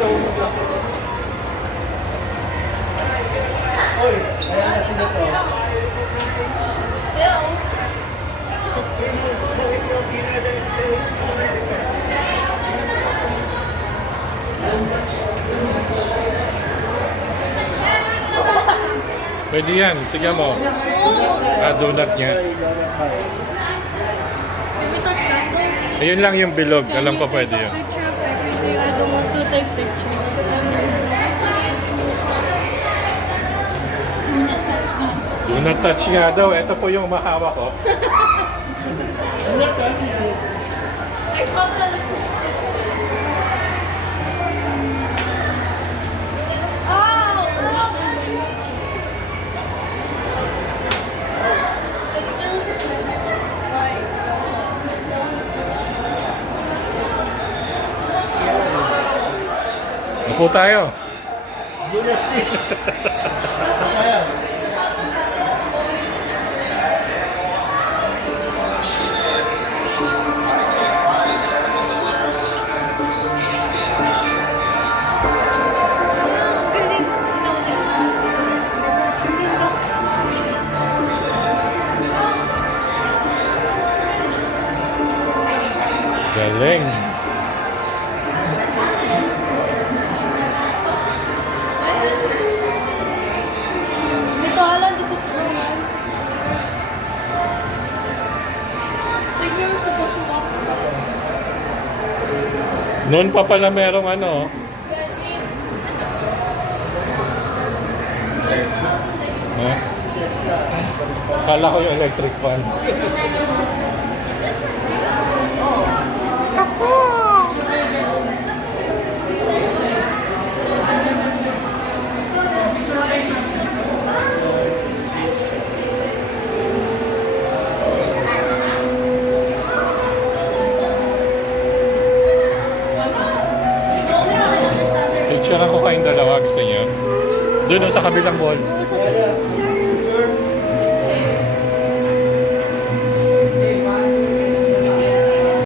Oy, ayan na sila to. Pwede yan, tignan mo. Donut niya. Maybe touch that though. Ayun lang yung bilog. Alam ko pwede yun. Picture of everything. I don't want to take pictures. Donut touch nga daw. Ito po yung mahawak ko. I saw the Upo tayo. Donut si. Kaya. Galing. Ito, Alan, this is so nice. Like we were supposed to walk. Noon pa pala merong ano. Huh? Kala ko yung electric fan. Picture ko kayong dalawa. Gusto niyo? Doon sa kabilang wall. Oh, it's a